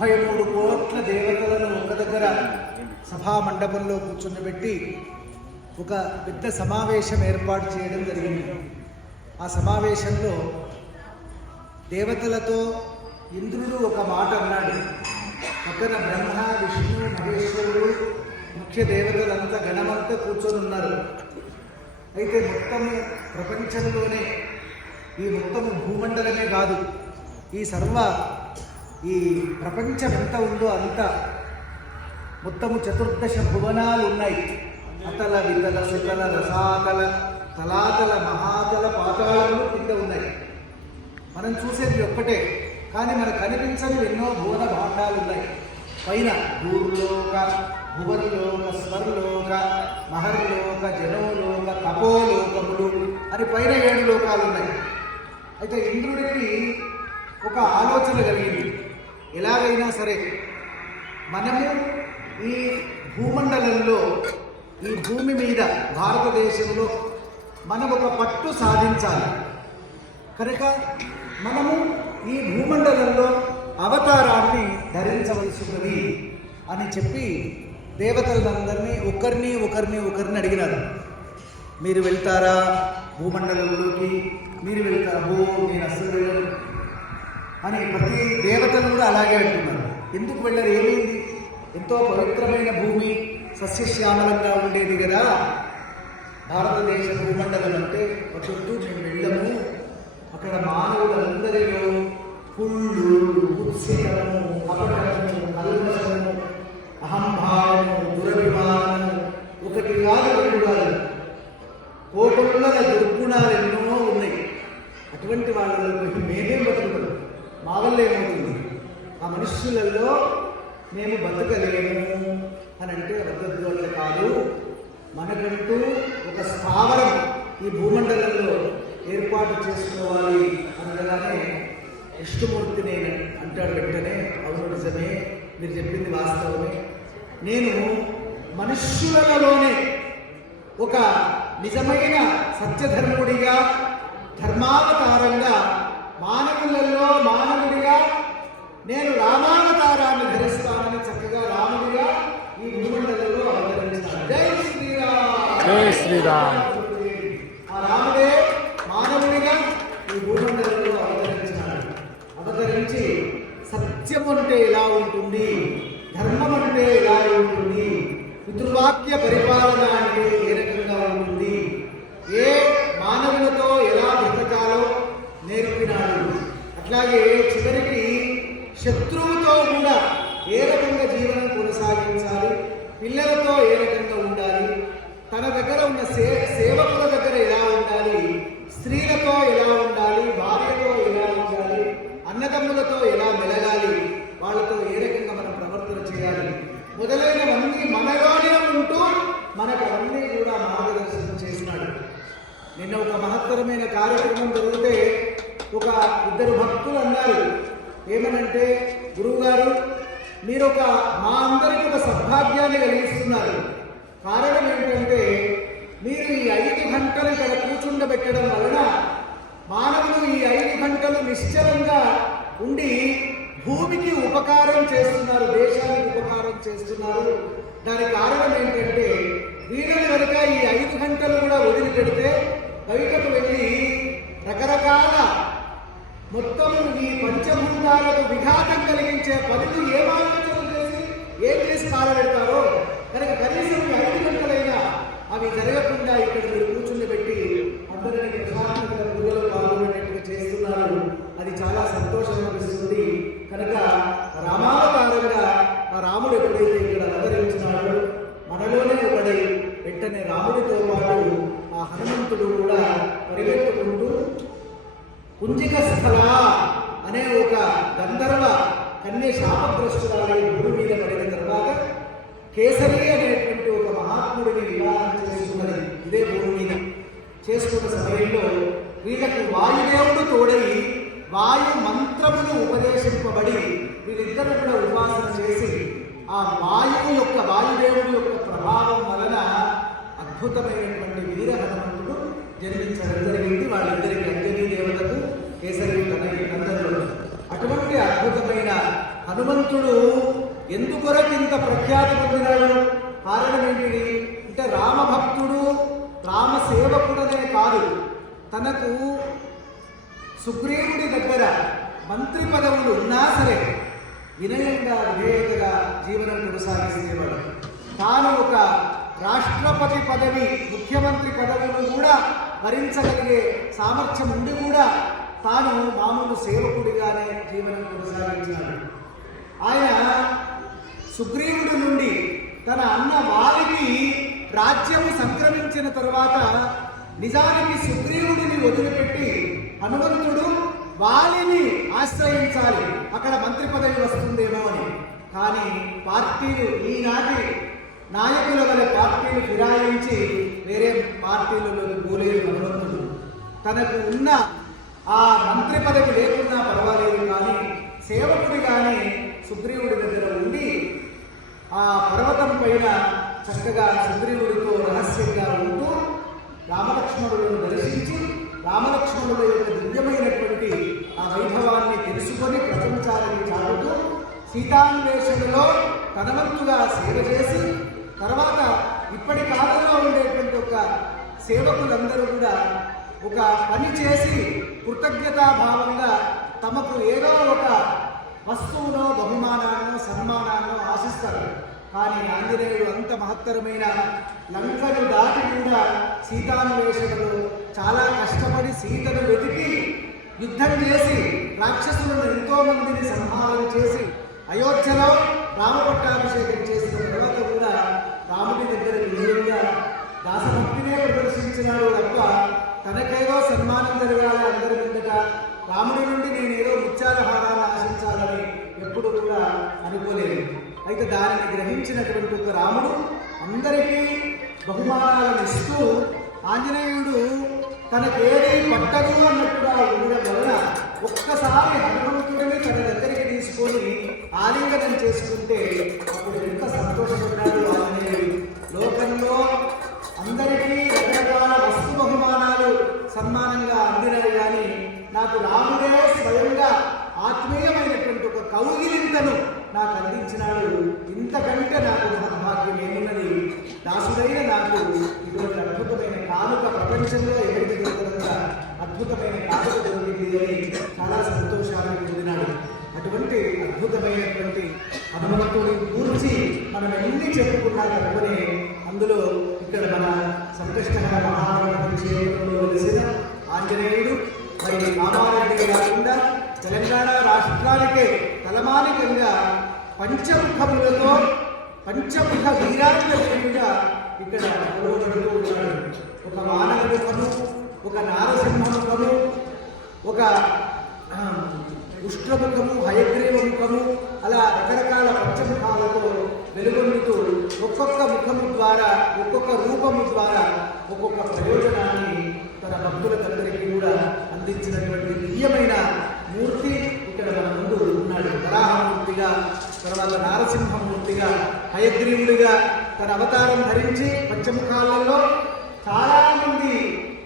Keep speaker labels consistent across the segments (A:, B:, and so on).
A: ముప్పై మూడు కోట్ల దేవతలను ఒక దగ్గర సభా మండపంలో కూర్చుండబెట్టి ఒక పెద్ద సమావేశం ఏర్పాటు చేయడం జరిగింది. ఆ సమావేశంలో దేవతలతో ఇంద్రుడు ఒక మాట అన్నాడు. పక్కన బ్రహ్మ విష్ణు మహేశ్వరుడు ముఖ్య దేవతలంతా గణమంతా కూర్చొని ఉన్నారు. అయితే మొత్తము ప్రపంచంలోనే ఈ మొత్తము భూమండలమే కాదు ఈ సర్వ ఈ ప్రపంచం ఎంత ఉందో అంత మొత్తము చతుర్దశ భువనాలు ఉన్నాయి. అతల వితల సుతల రసాతల తలాతల మహాతల పాతాళములు కింద ఉన్నాయి. మనం చూసేది ఒక్కటే కానీ మనకు కనిపించని ఎన్నో భువన భాండాలు ఉన్నాయి. పైన భూర్లోక భువన్లోక స్వర్లోక మహర్లోక జనోలోక తపోలోకములు అని పైన ఏడు లోకాలు ఉన్నాయి. అయితే ఇంద్రుడికి ఒక ఆలోచన కలిగింది. ఎలాగైనా సరే మనము ఈ భూమండలంలో ఈ భూమి మీద భారతదేశంలో మనం ఒక పట్టు సాధించాలి. కనుక మనము ఈ భూమండలంలో అవతారాన్ని ధరించవలసినది అని చెప్పి దేవతలందరినీ ఒకరిని ఒకరిని ఒకరిని అడిగినారు. మీరు వెళ్తారా భూమండలంలోకి? మీరు వెళ్తారా? భూ నేను అసలు అని ప్రతి దేవతలు కూడా అలాగే అంటున్నారు. ఎందుకు వెళ్ళారు? ఏమైంది? ఎంతో పవిత్రమైన భూమి సస్యశ్యామలంగా ఉండేది కదా. భారతదేశ భూమండలం అంటే చుట్టూ మేము వెళ్ళము అక్కడ మానవులందరిలో కుళ్ళు ఉత్సితము కపటము కల్మషము అహంభావము దురభిమానము ఒకటి కాదు రెండు కాదు. కోపముల దుర్గుణాలు ఎన్నో ఉన్నాయి. అటువంటి వాళ్ళ మేమే బతుకుతాం? మా వల్ల ఏమవుతుంది? ఆ మనుష్యులలో మేము బతకలేము అని అంటే వద్దద్దు అట్లా కాదు. మనకంటూ ఒక స్థావరం ఈ భూమండలంలో ఏర్పాటు చేసుకోవాలి అనగానే విష్ణుమూర్తి నేను అంటాడు వెంటనే. అవును నిజమే. మీరు చెప్పింది వాస్తవమే. నేను మనుష్యులలోనే ఒక నిజమైన సత్యధర్ముడిగా ధర్మావతారంగా మానవులలో మానవుడిగా నేను రామావతారాన్ని ధరిస్తానని చక్కగా రాముడిగా ఈ భూమండలంలో అవతరించాను జై శ్రీరామ్!
B: జై శ్రీరామ్!
A: ఆ రాముడే మానవుడిగా ఈ భూమండలంలో అవతరించాడు. అవతరించి సత్యం అంటే ఎలా ఉంటుంది? ధర్మం అంటే ఎలా ఉంటుంది? పితృవాక్య పరిపాలన ఏమనంటే గురువుగారు మీరు ఒక మా అందరికి ఒక సద్భాగ్యాన్ని కలిగిస్తున్నారు. కారణం ఏంటంటే మీరు ఈ ఐదు గంటలు ఇక్కడ కూర్చుండబెట్టడం వలన మానవులు ఈ ఐదు గంటలు నిశ్చలంగా ఉండి భూమికి ఉపకారం చేస్తున్నారు దేశానికి ఉపకారం చేస్తున్నారు. దానికి కారణం ఏంటంటే వీళ్ళని కనుక ఈ ఐదు గంటలు కూడా వదిలిపెడితే బయటకు వెళ్ళి రకరకాల మొత్తం ఈ పంచభూతాలకు విఘాతం కలిగించే పనులు ఏ ఆలోచన చేసి ఏం చేసి కాలబెడతారో కనుక కనీసం ఐదు గంటలైనా అవి జరగకుండా ఇక్కడ మీరు కూర్చుని పెట్టి అందరినీ ప్రశాంతంగా పూజలో పాల్గొనేట్టుగా చేస్తున్నారు. అది చాలా సంతోషం అనిపిస్తుంది. కనుక రామావతారంగా ఆ రాముడు ఎప్పుడైతే ఇక్కడ అవతరించినాడో మనలోనే ఒకడై వెంటనే రాముడితో పాటు ఆ హనుమంతుడు కూడా పరిగెత్తు కుంజిక స్థల అనే ఒక గంధర్వ కన్య శాపగ్రస్తురాలై భూమి మీద పడిన తర్వాత కేసరి అనేటువంటి ఒక మహాత్ముడిని వివాహం చేసుకున్నది ఇదే భూమి మీద. చేసుకున్న సమయంలో వీళ్ళకి వాయుదేవుడు తోడై వాయు మంత్రములు ఉపదేశింపబడి వీళ్ళిద్దరూ కూడా ఉపాసన చేసి ఆ వాయువు యొక్క వాయుదేవుడి యొక్క ప్రభావం వలన అద్భుతమైనటువంటి వీర హనుమంతుడు జన్మించడం జరిగింది వాళ్ళిద్దరికి అంజనీ దేవతకు కేసరి తనకి నందనుడు అటువంటి అద్భుతమైన హనుమంతుడు ఎందుకొరకు ఇంత ప్రఖ్యాతి పొందినాడు? కారణం ఏంటిది అంటే రామభక్తుడు రామ సేవకుడనే కాదు. తనకు సుగ్రీవుడి దగ్గర మంత్రి పదవులు ఉన్నా సరే వినయంగా విధేయతగా జీవనం కొనసాగించేవాడు. తాను ఒక రాష్ట్రపతి పదవి ముఖ్యమంత్రి భరించగలిగే సామర్థ్యం ఉండి కూడా తాను మామూలు సేవకుడిగానే జీవనం కొనసాగించాడు. ఆయన సుగ్రీవుడి నుండి తన అన్న వారికి రాజ్యము సంక్రమించిన తరువాత నిజానికి సుగ్రీవుడిని వదిలిపెట్టి హనుమంతుడు వాలిని ఆశ్రయించాలి. అక్కడ మంత్రి పదవి వస్తుందేమో అని. కానీ పార్టీలు ఈనాటి నాయకుల వల్ల పార్టీలు ఫిరాయించి వేరే పార్టీలలో పోలేదు హనుమంతుడు తనకు ఉన్న ఆ మంత్రి పదవి లేకున్నా పర్వాలేదు కానీ సేవకుడి కానీ సుగ్రీవుడి దగ్గర ఉండి ఆ పర్వతం పైన చక్కగా సుగ్రీవుడితో రహస్యంగా ఉంటూ రామలక్ష్మణులను దర్శించి రామలక్ష్మణుల యొక్క దివ్యమైనటువంటి ఆ వైభవాన్ని తెలుసుకొని ప్రపంచాలని చాటుతూ సీతాన్వేషణలో తనవంతుగా సేవ చేసి తర్వాత ఇప్పటి కాలంలో ఉండేటువంటి సేవకులందరూ కూడా ఒక పని చేసి కృతజ్ఞతాభావంగా తమకు ఏదో ఒక వస్తువునో బహుమానాన్నో సన్మానాన్నో ఆశిస్తారు. కానీ ఆంజనేయుడు అంత మహత్తరమైన లంకను దాటి కూడా సీతాన్వేషణలో చాలా కష్టపడి సీతను వెతికి యుద్ధం చేసి రాక్షసులను ఎంతో మందిని సంహారం చేసి అయోధ్యలో రామపట్టాభిషేకం చేసిన తర్వాత కూడా రాముడి దగ్గర విజయంగా దాసభక్తినే ప్రదర్శించినాడు తప్ప తనకేదో సన్మానం జరగాలి అందరి ముందట. రాముడి నుండి నేనేదో ముత్యాలహారాన్ని ఆశించాలని ఎప్పుడు కూడా అనుకోలేదు. అయితే దానిని గ్రహించినటువంటి ఒక రాముడు అందరికీ బహుమానాలను ఇస్తూ ఆంజనేయుడు తనకేది పట్టదు అన్నట్టుగా ఉండడం వలన ఒక్కసారి హనుమంతుడిని తన దగ్గరికి తీసుకొని ఆలింగనం చేసుకుంటే అప్పుడు ఎంత సంతోషపడ్డాడు. చాలా సంతోషాన్ని పొందినాడు. అటువంటి అద్భుతమైనటువంటి హనుమంతుడి గురించి మనం ఎన్ని చెప్పుకున్నా తక్కువనే అందులో ఇక్కడ మన సంకష్టకర మహాభారతం చేయడంలో ఆంజనేయుడు మరి రామారెడ్డి కాకుండా తెలంగాణ రాష్ట్రానికే తలమానికంగా పంచముఖములతో పంచముఖ వీరాంగంగా ఇక్కడ ఉన్నాడు. ఒక మానవ ఒక నారసింహ ముఖము ఒక ఉష్ణముఖము హయగ్రీవ ముఖము అలా రకరకాల పంచముఖాలతో వెలుగొందుతూ ఒక్కొక్క ముఖము ద్వారా ఒక్కొక్క రూపము ద్వారా ఒక్కొక్క ప్రయోజనాన్ని తన భక్తుల దగ్గరికి కూడా అందించినటువంటి దివ్యమైన మూర్తి ఇక్కడ మన ముందు ఉన్నాడు. వరాహమూర్తిగా తర్వాత నారసింహమూర్తిగా హయగ్రీవుడిగా తన అవతారం ధరించి పంచముఖాలలో చాలామంది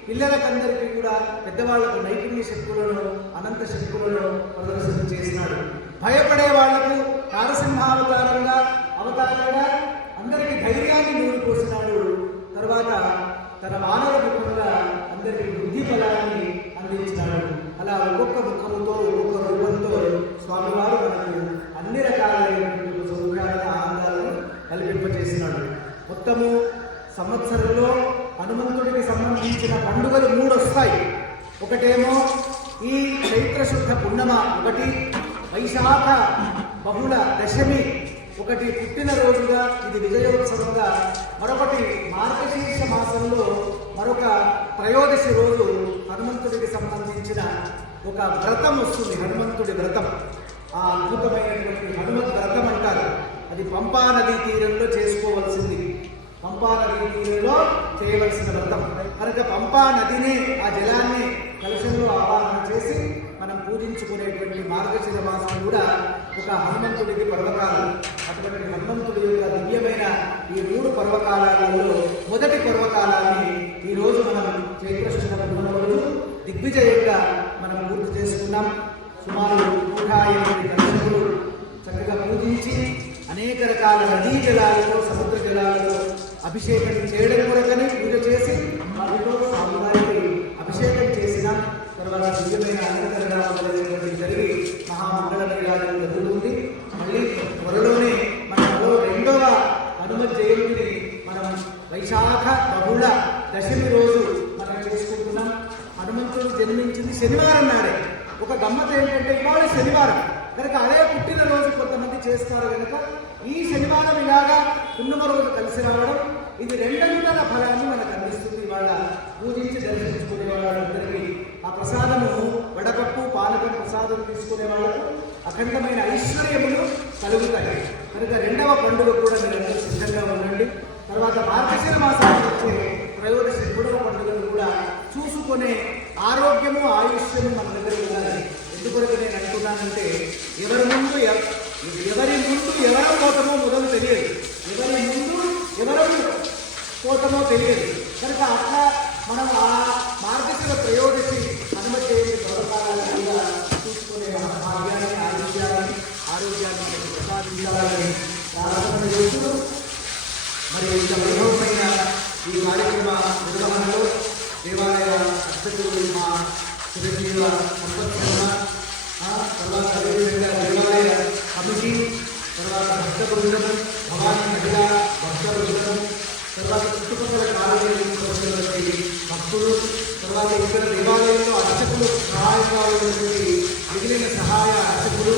A: పిల్లలకందరికీ కూడా పెద్దవాళ్ళకు నైపుణ్య శక్తులను అనంత శక్తులను ప్రదర్శన చేసినాడు. భయపడే వాళ్ళకు నారసింహావతారంగా అవతారంగా అందరికీ ధైర్యాన్ని నూరు పోసినాడు. తర్వాత తన మానవ ముఖంగా అందరికీ బుద్ధి ఫలాన్ని అందించినాడు. అలా ఒక్కొక్క ముఖముతో ఒక్కొక్క రూపంతో స్వామివారు మనకు అన్ని రకాలైనటువంటి సౌకర్యాలను ఆనందాలను కల్పింపజేసినాడు. మొత్తము సంవత్సరంలో హనుమంతుడికి సంబంధించిన పండుగలు మూడు వస్తాయి. ఒకటేమో ఈ చైత్ర శుద్ధ పున్నమ ఒకటి వైశాఖ బహుళ దశమి ఒకటి పుట్టినరోజుగా ఇది విజయోత్సవంగా మరొకటి మార్గశీర్ష మాసంలో మరొక త్రయోదశి రోజు హనుమంతుడికి సంబంధించిన ఒక వ్రతం వస్తుంది హనుమంతుడి వ్రతం. ఆ అద్భుతమైనటువంటి హనుమత్ వ్రతం అంటారు. అది పంపా నదీ తీరంలో చేసుకోవలసింది. పంపా నదీ నీరులో చేయవలసిన వ్రతం. కనుక పంపా నదిని ఆ జలాన్ని కలుషంలో ఆవాహన చేసి మనం పూజించుకునేటువంటి మార్గశిర మాసం కూడా ఒక హనుమంతుడికి పర్వకాలం. అటువంటి హనుమంతుడి యొక్క దివ్యమైన ఈ మూడు పర్వకాలాలలో మొదటి పర్వకాలాన్ని ఈ రోజు మనం చైత్రశుద్ధ రోజు దిగ్విజయంగా మనం పూర్తి చేసుకున్నాం. సుమారు నూట ఎనిమిది దర్శకులు చక్కగా పూజించి అనేక రకాల నదీ జలాలతో సముద్ర జలాలతో అభిషేకం చేయడం కొరకనే పూజ చేసి వారితో స్వామివారికి అభిషేకం చేసిన తర్వాత దివ్యమైన అలంకరణ జరిగి మహామంగళ నిర్యాణం జరుగుతుంది మళ్ళీ త్వరలోనే మనలో రెండవ హనుమ జయంతిని మనం వైశాఖ బహుళ దశమి రోజు మనం చేసుకుంటున్నాం. హనుమంతుడు జన్మించింది శనివారం నాడే. ఒక గమ్మత ఏంటంటే ఇవాళ శనివారం. కనుక అదే పుట్టిన రోజు కొంతమంది చేస్తారు కనుక ఈ శనివారం ఇలాగా పున్నమ రోజు కలిసి రావడం ఇది రెండంతల ఫలాన్ని మనకు అందిస్తుంది. ఇవాళ పూజించి దర్శించుకునే వాళ్ళందరికీ ఆ ప్రసాదము వడపప్పు పాలకు ప్రసాదం తీసుకునే వాళ్ళకు అఖండమైన ఐశ్వర్యములు కలుగుతాయి. కనుక రెండవ పండుగ కూడా మీరు అందరూ సిద్ధంగా ఉండండి తర్వాత మార్గశిర మాసానికి వచ్చే త్రయోదశి మూడవ పండుగను కూడా చూసుకునే ఆరోగ్యము ఆయుష్యము మన దగ్గర ఉండాలి ఎందుకొరకు నేను అంటున్నానంటే ఎవరి ముందు ఎవ- ఎవరి ముందు ఎవరు పోతామో మొదలు తెలియదు ఎవరి ముందు ఎవరు పోతామో తెలియదు. కనుక అట్లా మనం ఆ మార్గశిర ప్రయోగించి అనుమతి పథకాలను కూడా చూసుకునే భాగ్యాన్ని ఆరోగ్యాన్ని ఆరోగ్యాన్ని ప్రసాదించాలని ప్రార్థన చేస్తూ మరి ఇంత వైభవమైన ఈ కార్యక్రమ నిర్వహణలో దేవాలయ అర్చకులు మా చిరంజీవ సంపత్ శర్మ, తర్వాత అదేవిధంగా దేవాలయ కమిటీ తర్వాత భక్త బృందం భవానీ మహిళ భక్త బృందం తర్వాత చుట్టుపక్కల కాలనీలకు వచ్చినటువంటి భక్తులు తర్వాత ఇక్కడ దేవాలయంలో అర్చకులు సహాయంగా ఉన్నటువంటి మిగిలిన సహాయ అర్చకులు